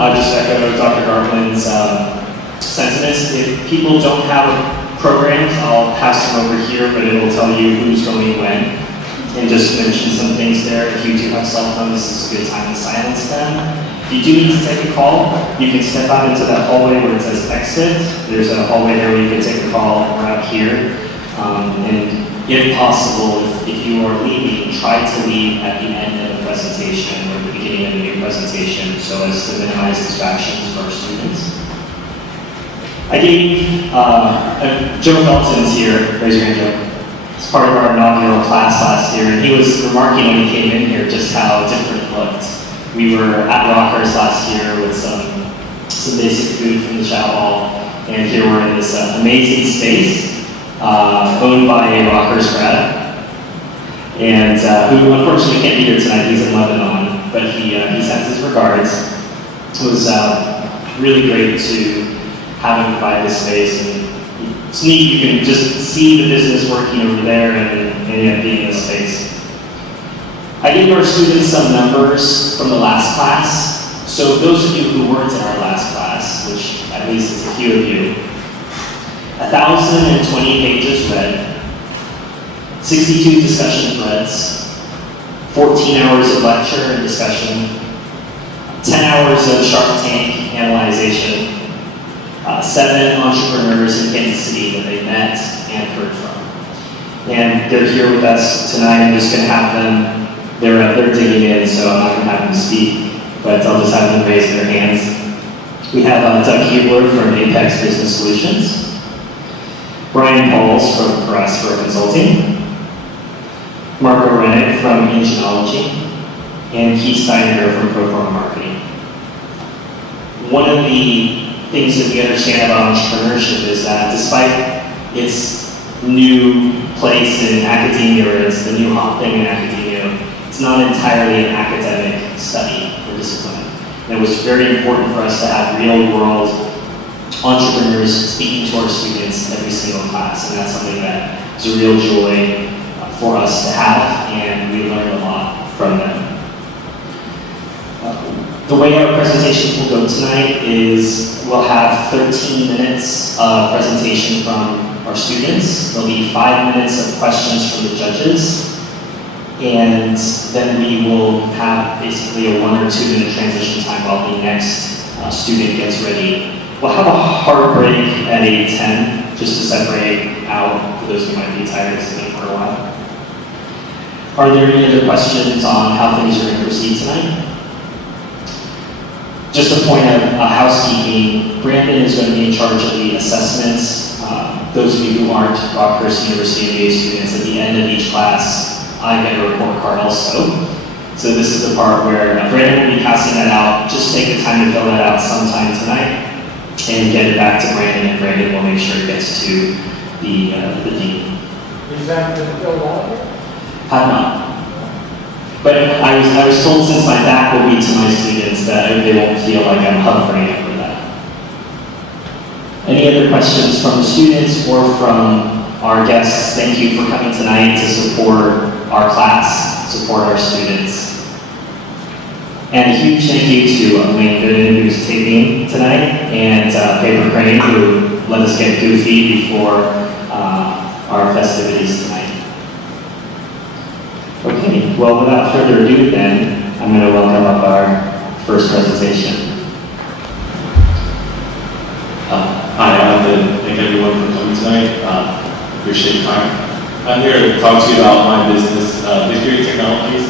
I'll just echo Dr. Garland's sentiments. If people don't have programs, I'll pass them over here, but it will tell you who's going when. And just mention some things there. If you do have cell phones, this is a good time to silence them. If you do need to take a call, you can step out into that hallway where it says exit. There's a hallway there where you can take a call. We're out here. And if possible, if you are leaving, try to leave at the end of the presentation or the beginning of the new presentation so as to minimize distractions for our students. I gave, Joe Felton's here, raise your hand, Joe. It's part of our inaugural class last year, and he was remarking when he came in here just how different it looked. We were at Rockers last year with some basic food from the chow hall, and here we're in this amazing space owned by a Rockers grad, and who unfortunately can't be here tonight. He's in Lebanon, but he sends his regards. It was really great to have him provide this space, and it's neat. You can just see the business working over there and being in this space. I gave our students some numbers from the last class. So those of you who weren't in our last class, which at least is a few of you, 1,020 pages read, 62 discussion threads, 14 hours of lecture and discussion, 10 hours of Shark Tank analyzation, 7 entrepreneurs in Kansas City that they met and heard from. And they're here with us tonight. I'm just going to have them, they're digging in, so I'm not going to have them speak, but I'll just have them raise their hands. We have Doug Huebler from Apex Business Solutions, Brian Pauls from Carrasco Consulting, Marco Rennick from Enginology, and Keith Steiner from Proforma Marketing. One of the things that we understand about entrepreneurship is that despite its new place in academia, or it's the new hot thing in academia, it's not entirely an academic study or discipline. And it was very important for us to have real-world entrepreneurs speaking to our students every single class, and that's something that is a real joy for us to have, and we learned a lot from them. The way our presentations will go tonight is we'll have 13 minutes of presentation from our students. There'll be 5 minutes of questions from the judges. And then we will have basically a 1 or 2 minute transition time while the next student gets ready. We'll have a hard break at 8:10 just to separate out for those who might be tired of sitting for a while. Are there any other questions on how things are going to proceed tonight? Just a point of housekeeping, Brandon is going to be in charge of the assessments. Those of you who aren't Rockhurst University MBA students, at the end of each class, I get a report card also. So this is the part where Brandon will be passing that out. Just take the time to fill that out sometime tonight and get it back to Brandon, and Brandon will make sure it gets to the dean. Is that been filled out yet? Have not. But I was told since my back will be to my students that they won't feel like I'm hovering over that. Any other questions from the students or from our guests? Thank you for coming tonight to support our class, support our students. And a huge thank you to Wayne Gooden, who's taping tonight, and Paper Crane, who let us get goofy before our festivities tonight. Okay, well, without further ado then, I'm going to welcome up our first presentation. Hi, I'd like to thank everyone for coming tonight. Appreciate your time. I'm here to talk to you about my business, Victory Technologies.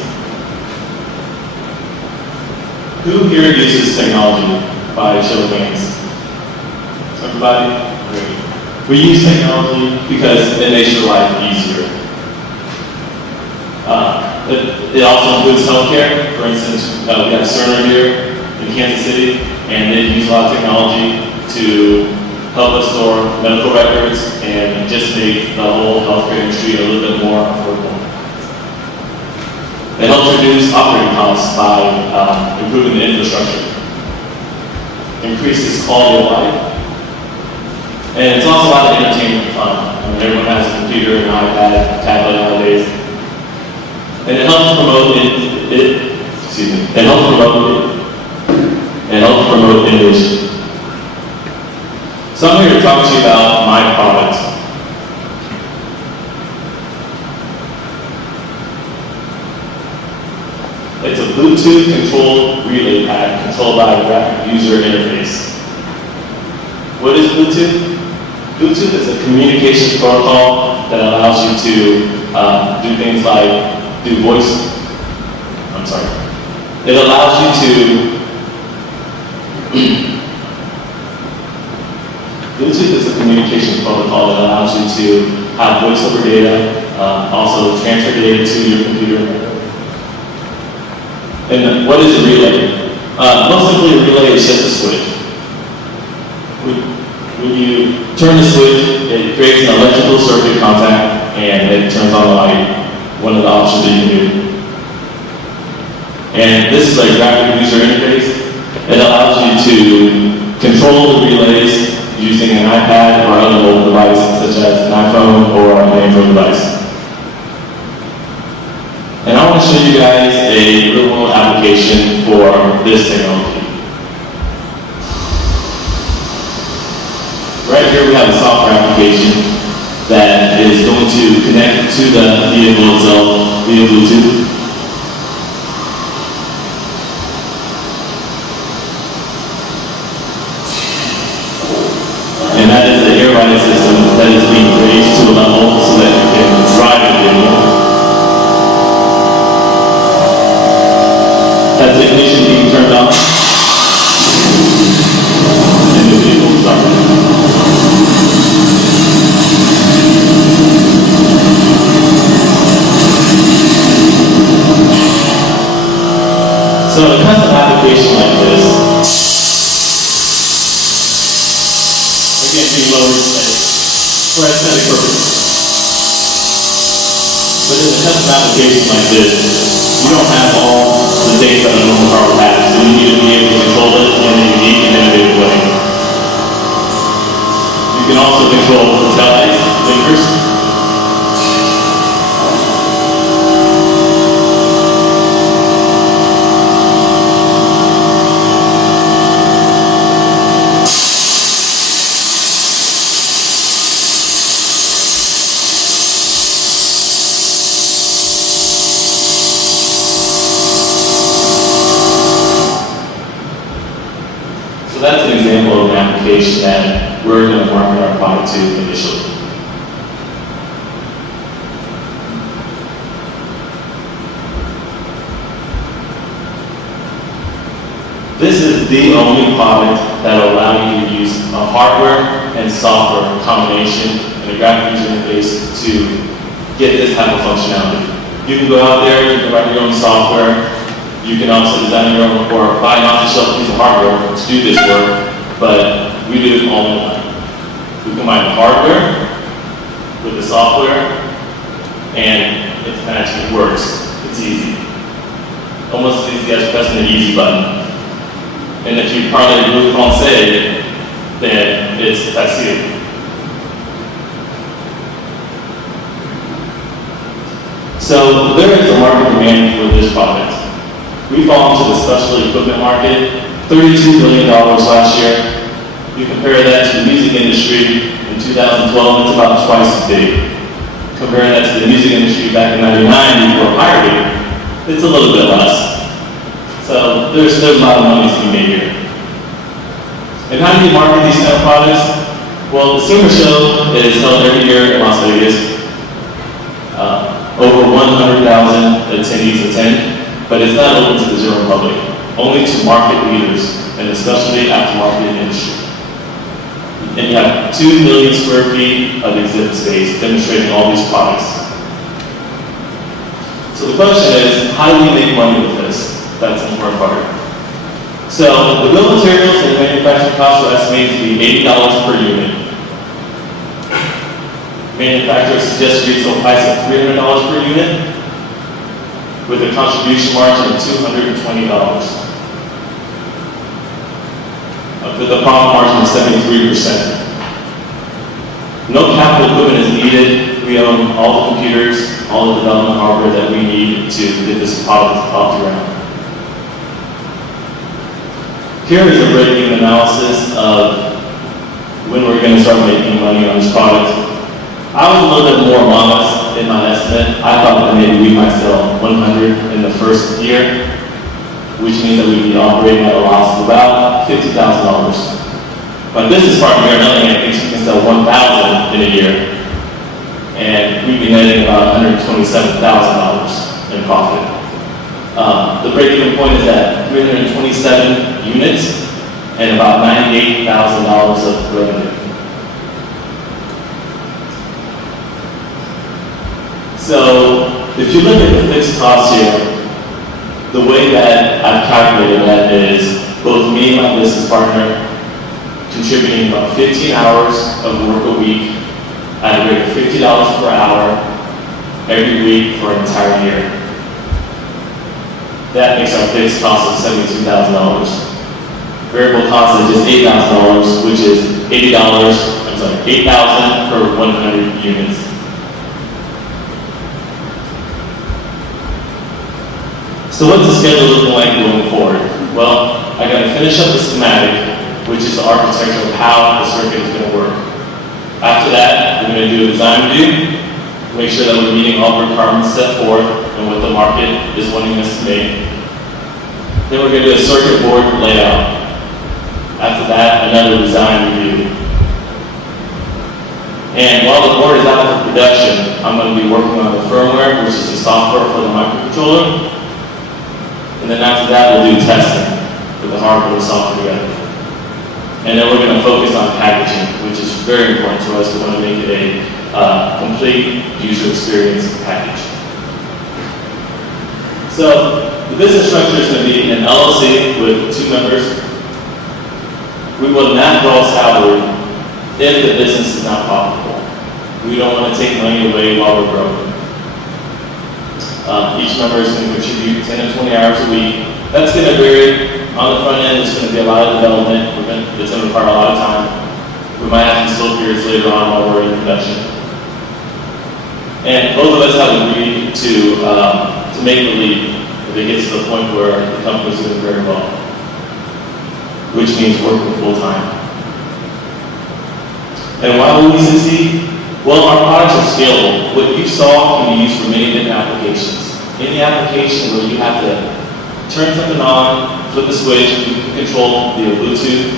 Who here uses technology by show of hands? So everybody? Great. We use technology because it makes your life easier. It also includes healthcare. For instance, we have Cerner here in Kansas City, and they use a lot of technology to help us store medical records and just make the whole healthcare industry a little bit more affordable. It helps reduce operating costs by improving the infrastructure, increases quality of life, and it's also a lot of entertainment and fun. I mean, everyone has a computer, an iPad, tablet nowadays. And it helps promote for innovation. So I'm here to talk to you about my product. It's a Bluetooth controlled relay pad controlled by a graphic user interface. What is Bluetooth? Bluetooth is a communications protocol that allows you to do things like do voice. It allows you to. Bluetooth is a communications protocol that allows you to have voice over data, also transfer data to your computer. And what is a relay? Most simply, a relay is just a switch. When you turn the switch, it creates an electrical circuit contact and it turns on the light, one of the options that you can do. And this is a graphic user interface. It allows you to control the relays using an iPad or other mobile device such as an iPhone or an Android device. And I want to show you guys a real-world application for this technology. Right here we have a software application that is going to connect to the vehicle itself via Bluetooth. And that is the air riding system that is being raised to a level so that you can drive the vehicle. That's the ignition being turned on. And the vehicle started. So it has an application like this. Again, being lowered for aesthetic purposes. But in a custom application like this, you don't have all the things that a normal car would have. So you need to be able to control it in a unique and innovative way. You can also control the taillights, blinkers. So that's an example of an application that we're going to market our product to initially. This is the only product that will allow you to use a hardware and software combination and a graphic user interface to get this type of functionality. You can go out there, you can write your own software. You can also design your own or buy an off-the-shelf piece of hardware to do this work, but we do it all in one. We combine the hardware with the software, and it's magic. It works. It's easy. Almost as easy as pressing the easy button. And if you parle bleu français, then it's facile. So there is a market demand for this product. We fall into the special equipment market, $32 billion last year. You compare that to the music industry in 2012, it's about twice as big. Compare that to the music industry back in '99 before pirating, it's a little bit less. So there's a lot of money to be made here. And how do you market these kind of products? Well, the SEMA show is held every year in Las Vegas. Over 100,000 attendees attend. But it's not open to the general public, only to market leaders and especially aftermarket industry. And you have 2 million square feet of exhibit space demonstrating all these products. So the question is, how do we make money with this? That's the important part. So the bill of materials and manufacturing costs are estimated to be $80 per unit. Manufacturers suggest retail price of $300 per unit, with a contribution margin of $220. With a profit margin of 73%. No capital equipment is needed. We own all the computers, all the development hardware that we need to get this product off the ground. here is a break-even analysis of when we're going to start making money on this product. I was a little bit more modest in my estimate. I thought that maybe we might sell 100 in the first year, which means that we'd be operating at a loss of about $50,000. My business partner here, Melanie, thinks we can sell 1,000 in a year, and we'd be netting about $127,000 in profit. The break-even point is at 327 units and about $98,000 of revenue. So, if you look at the fixed costs here, the way that I've calculated that is both me and my business partner contributing about 15 hours of work a week at a rate of $50 per hour every week for an entire year. That makes our fixed cost of $72,000. Variable cost is just $8,000, which is $8,000 per 100 units. So what's the schedule looking like going forward? Well, I got to finish up the schematic, which is the architecture of how the circuit is going to work. After that, we're going to do a design review, make sure that we're meeting all the requirements set forth and what the market is wanting us to make. Then we're going to do a circuit board layout. After that, another design review. And while the board is out for production, I'm going to be working on the firmware, which is the software for the microcontroller. And then after that, we'll do testing with the hardware and software together. And then we're going to focus on packaging, which is very important to us. We want to make it a complete user experience package. So the business structure is going to be an LLC with 2 members. We will not draw salary if the business is not profitable. We don't want to take money away while we're growing. Each member is going to contribute 10 to 20 hours a week. That's going to vary. On the front end, there's going to be a lot of development. It's going to require a lot of time. We might have some slow periods later on while we're in production. And both of us have agreed to make the leap if it gets to the point where the company's doing very well, which means working full time. And why will we succeed? Well, our products are scalable. What you saw can be used for many different applications. Any application where you have to turn something on, flip the switch, you can control via Bluetooth,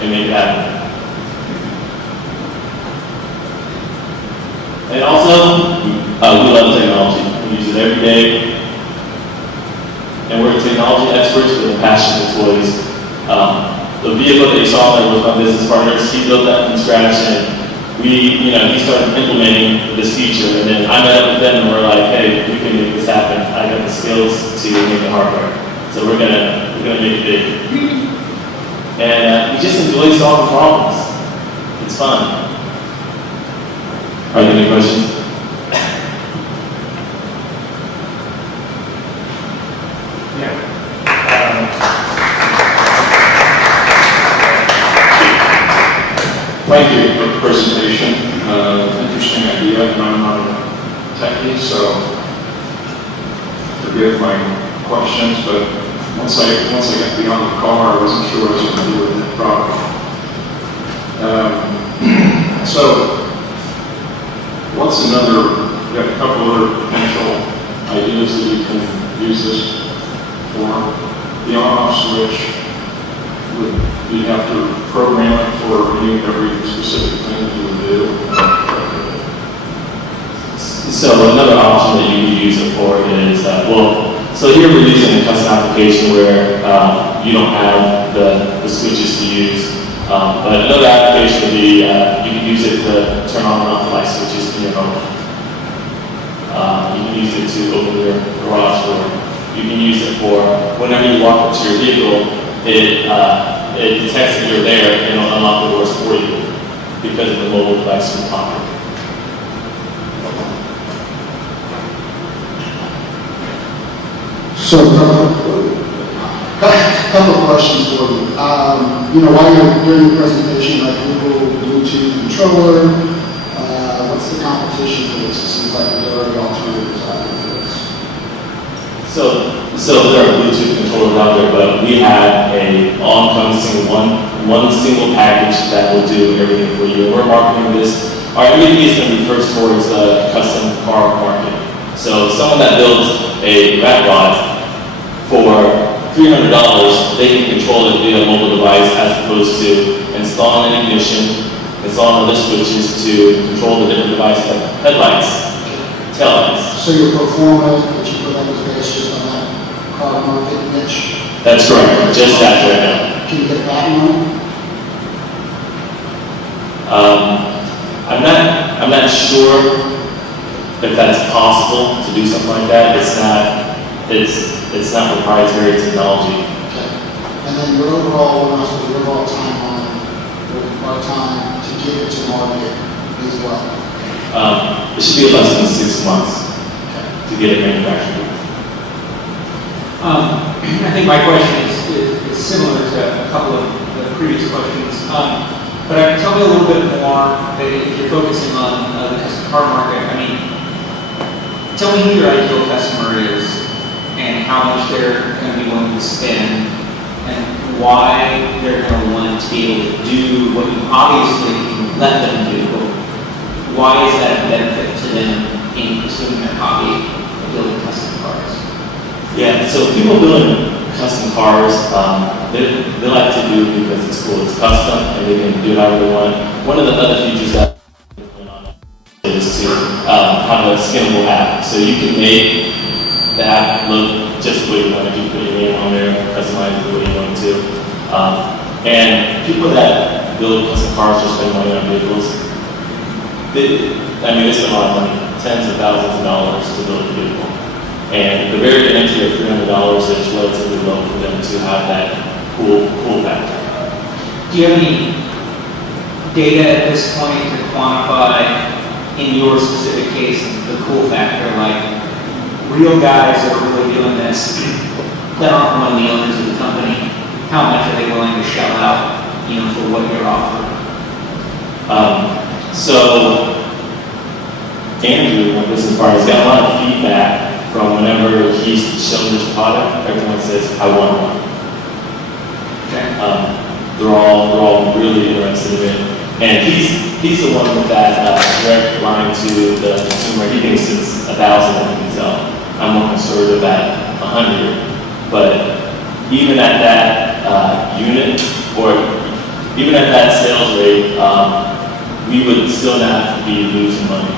and make it happen. And also, we love technology. We use it every day. And we're technology experts with a passion for toys. The vehicle that you saw there was my business partners. He built that from scratch, and he started implementing this feature, and then I met up with them and we're like, hey, we can make this happen. I got the skills to make the hardware. So we're gonna make it big. And we just enjoy solving problems. It's fun. Are there any questions? Thank you for the presentation. Interesting idea. I'm not a techie, so forgive my questions, but once I got beyond the car, I wasn't sure what I was going to do with that product. So, what's another, you have a couple other potential ideas that you can use this for? The on-off switch, would you have to program it for every specific thing that you would do? So another option that you can use it for is, so here we're using a custom application where you don't have the switches to use. But another application would be, you can use it to turn on and off the light switches in your home. You can use it to open your garage door. You can use it for whenever you walk up to your vehicle, it detects that you're there and it'll unlock the doors for you because of the mobile device in the pocket. So, a couple of questions for you. While you're doing the presentation, like Google Bluetooth controller, what's the competition for this? It seems like there's already alternatives out there for this. So So there are Bluetooth controllers out there, but we have a all-encompassing one single package that will do everything for you. We're marketing this. Our MVP is going to be first towards the custom car market. So someone that builds a rat rod for $300, they can control it via a mobile device as opposed to installing an ignition, installing other switches to control the different devices like headlights, taillights. So your pro forma that you put up is based just on that car market niche? That's correct, just that right now. Can you get a patent on it? I'm not sure if that's possible to do something like that. It's not proprietary technology. Okay. And then your overall, when I was your overall timeline, or time to get it to market as well? It should be less than 6 months to get it manufactured. I think my question is similar to a couple of the previous questions. But tell me a little bit more, if you're focusing on the custom car market. I mean, tell me who your ideal customer is and how much they're going to be willing to spend and why they're going to want to be able to do what you obviously let them do. But why is that a benefit to them in pursuing their hobby of building custom cars? Yeah, so people building custom cars, they like to do it because it's cool. It's custom and they can do it however they want. One of the other features that is to have a skinnable app. So you can make the app look just the way you want it. You put your name on there, customize it the way you want it to. And people that build custom cars just spend money on vehicles. They spend a lot of money, tens of thousands of dollars to build a vehicle. And the very entry of $300 is relatively low for them to have that cool factor. Do you have any data at this point to quantify, in your specific case, the cool factor? Like, real guys that are really doing this, that aren't one of the owners of the company, how much are they willing to shell out, for what you're offering? So, Andrew, my business partner, has got a lot of feedback from whenever he's shown this product. Everyone says, I want one. Okay. They're all really interested in it. And he's the one with that direct line to the consumer. He thinks it's 1,000 that he can sell. I'm more conservative at 100. But even at that unit, or even at that sales rate, we would still not be losing money.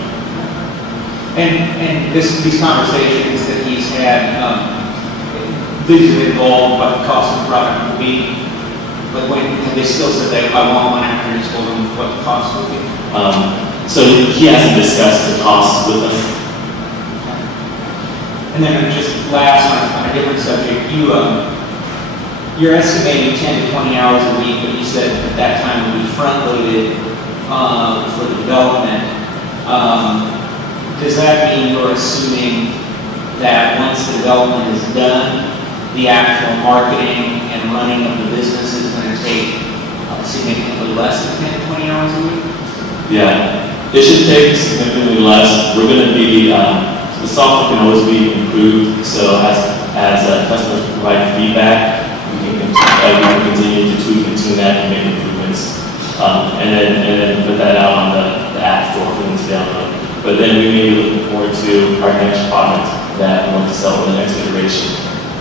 And these conversations that he's had, these have involved what the cost of the product will be. But when they still said I want one after he's told them what the cost will be. So he hasn't discussed the cost with us. And then just last on a different subject, you're estimating 10 to 20 hours a week, but you said at that time it would be front-loaded for the development. Does that mean you're assuming that once the development is done, the actual marketing and running of the business is going to take significantly less than 10 to 20 hours a week? Yeah, it should take significantly less. We're going to be, the software can always be improved, so as customers provide feedback, we can continue to tweak and tune that and make improvements. And then put that out on the App Store for them to download. But then we may be looking forward to our next product that we want to sell in the next iteration.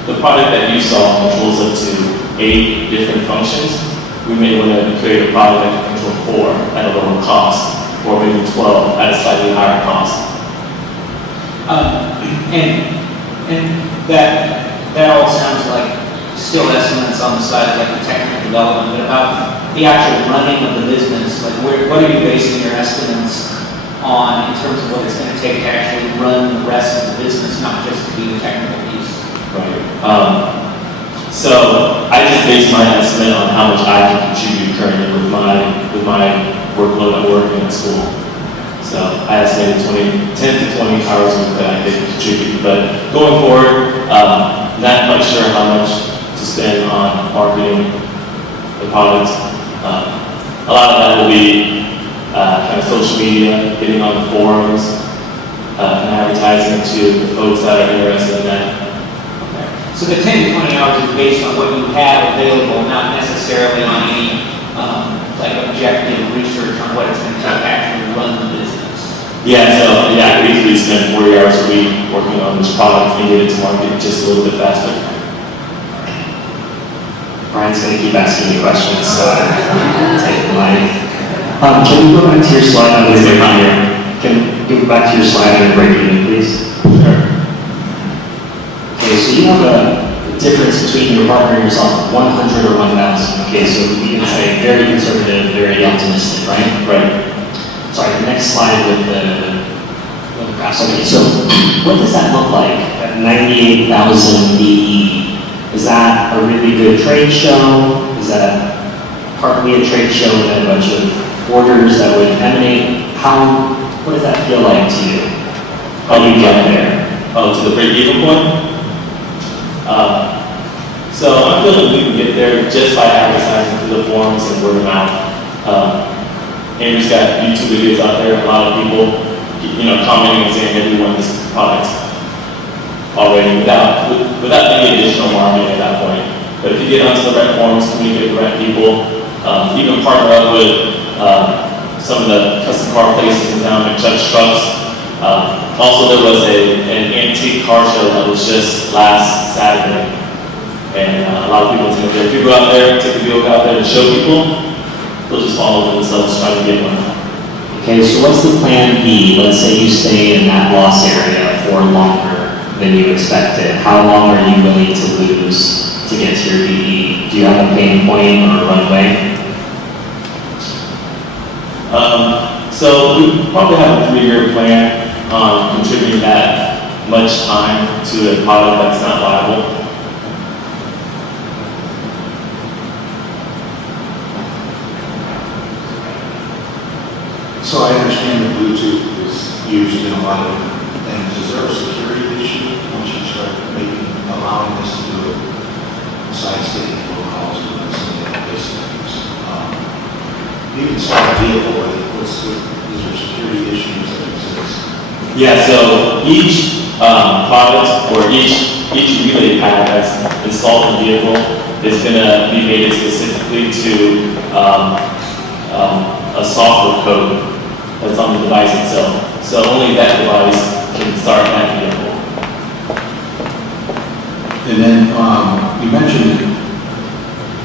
The product that you saw controls up to 8 different functions. We may want to create a product that can control 4 at a lower cost, or maybe 12 at a slightly higher cost. And that all sounds like still estimates on the side, like the technical development, but about the actual running of the business, like what are you basing your estimates on in terms of what it's going to take to actually run the rest of the business, not just to be the technical piece? Right. So I just base my estimate on how much I can contribute currently with my workload I'm working at school. So I estimated 10 to 20 hours a week that I could contribute. But going forward, not quite sure how much to spend on marketing the product. A lot of that will be kind of social media, getting on the forums, and advertising to the folks that are interested in that. Okay. So the 10 to 20 hours is based on what you have available, not necessarily on any like objective research on what it's going to take to actually run the business. Yeah, so yeah, I could easily spend 40 hours a week working on this product and get it to market just a little bit faster. Brian's going to keep asking me questions, so I'm taking mine. Can you go back to your slide on the break here? Can you go back to your slide on the break even, please? Sure. Okay, so you have a difference between your partner and yourself, 100 or 1,000. Okay, so we can say very conservative, very optimistic, right? Right. Sorry, the next slide with the graphs. Okay, so what does that look like at 98,000 BE? Is that a really good trade show? Is that partly a trade show and a bunch of orders that would emanate? What does that feel like to you? How do you get there? Oh, to the break-even point? So I'm feeling we can get there just by advertising through the forums and word of mouth. Andrew's got YouTube videos out there, a lot of people, commenting and saying everyone this product already without any additional marketing at that point. But if you get onto the right forums, communicate with the right people, even partner up with some of the custom car places in town, like Chuck's Trucks. Also, there was an antique car show that was just last Saturday, and a lot of people attended there. If you go out there, take a video out there and show people, they'll just follow themselves, try to get one. Okay, so what's the plan B? Let's say you stay in that loss area for longer than you expected. How long are you willing to lose to get to your BE? Do you have a pain point or a runway? So we probably have a 3-year plan on contributing that much time to a product that's not viable. So I understand that Bluetooth is used in a lot of different things. Is there a security issue once you start allowing this to do it besides taking phone calls and some of the basic things? You can sell a vehicle with is there security issues that exist? Yeah, so each product or each relay pad that's installed in the vehicle is going to be made specifically to a software code that's on the device itself. So only that device can start that vehicle. And then you mentioned,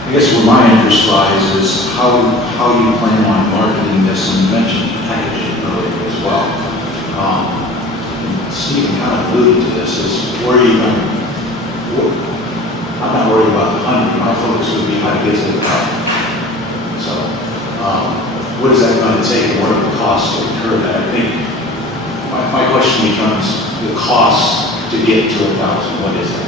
I guess where my interest lies is how you plan on marketing this, and you mentioned packaging earlier as well. Stephen kind of alluded to this, is where are you going to, I'm not worried about the 100, my focus would be how to get to the 1,000. So what is that going to take, and what are the costs to incur that? I think my question becomes the cost to get to 1,000, what is that?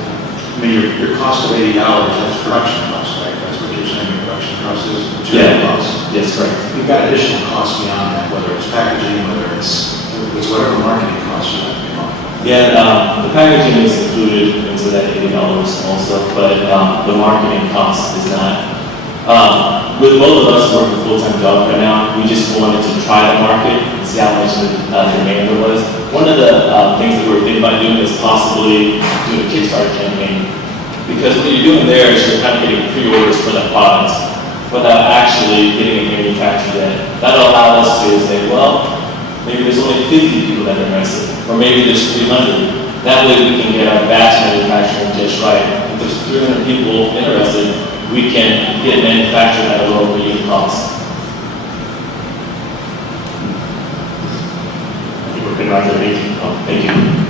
I mean, your cost of $80, that's production cost, right? That's what you're saying your production cost is? Yeah. Cost. Yes, correct. You've got additional costs beyond that, whether it's packaging, whether it's whatever marketing costs you have to come up with. Yeah, the packaging is included into that $80 also, but the marketing cost is not. With both of us working full-time jobs right now, we just wanted to try the market and see how much demand there was. One of the things that we were thinking about doing is possibly doing a Kickstarter campaign, because what you're doing there is you're kind of getting pre-orders for that product without actually getting it manufactured yet. That'll allow us to say, well, maybe there's only 50 people that are interested, or maybe there's 300. That way we can get our batch manufacturing just right. If there's 300 people interested, we can get it manufactured at a lower unit cost. I think we're good about that. Thank you. Thank you.